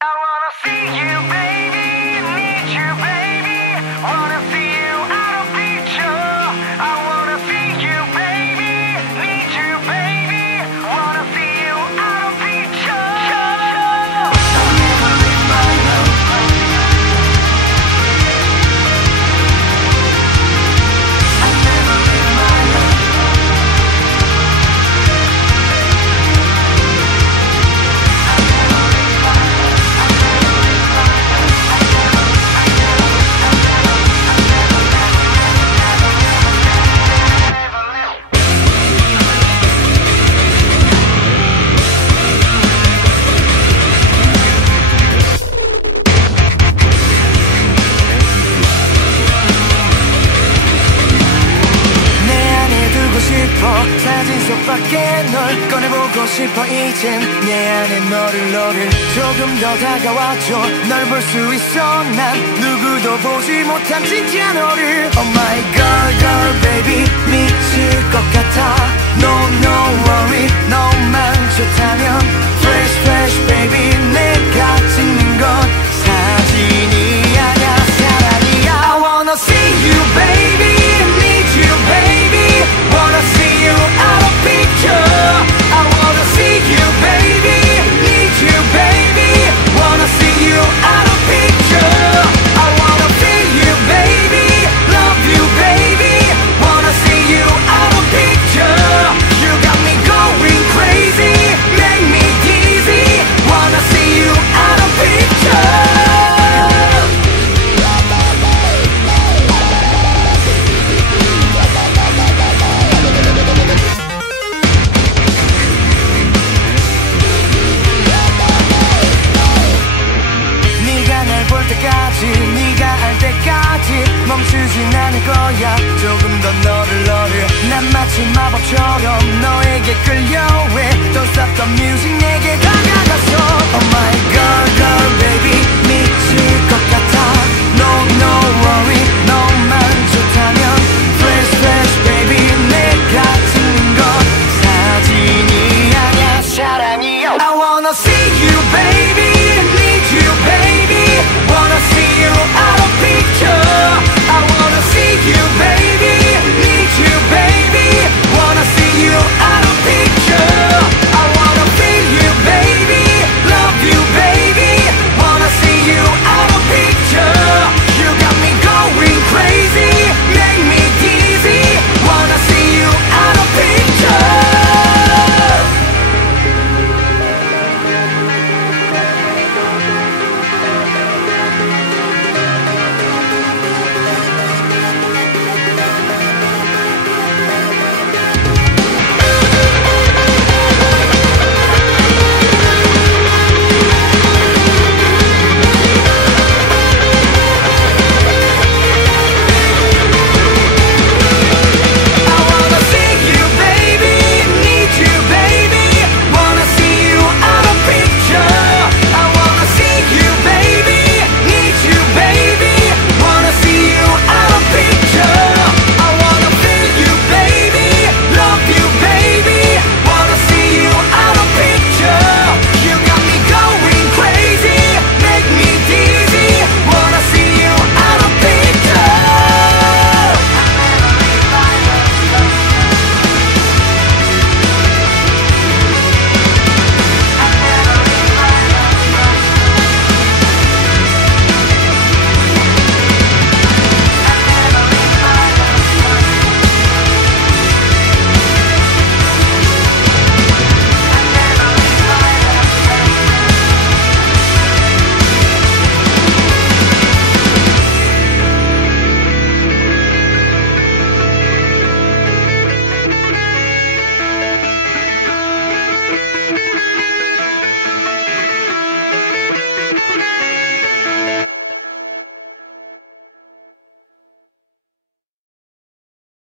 I wanna see you, baby, need you, baby. Wanna see you out of picture. I wanna see you, baby, need you, baby. Wanna see you out of picture. I'll never leave my love. I'll never leave my love. 사진 속밖에 널 꺼내보고 싶어 이젠 내 안에 너를 조금 더 다가와줘 널 볼 수 있어 난 누구도 보지 못한 진짜 너를 Oh my girl baby 미칠 것 같아 No worry 너만 좋다면 Fresh baby 내가 찍는 건 사진이 아냐 사랑이야 I wanna see you baby need you baby Wanna see you out of picture I wanna see you baby Need you baby Wanna see you out of picture I wanna feel you baby Love you baby Wanna see you out of picture You got me going crazy Make me dizzy Wanna see you out of picture 네가 알 때까지 멈추진 않을 거야 조금 더 너를 난 마치 마법처럼 너에게 끌려해 Don't stop the music 내게 다가가서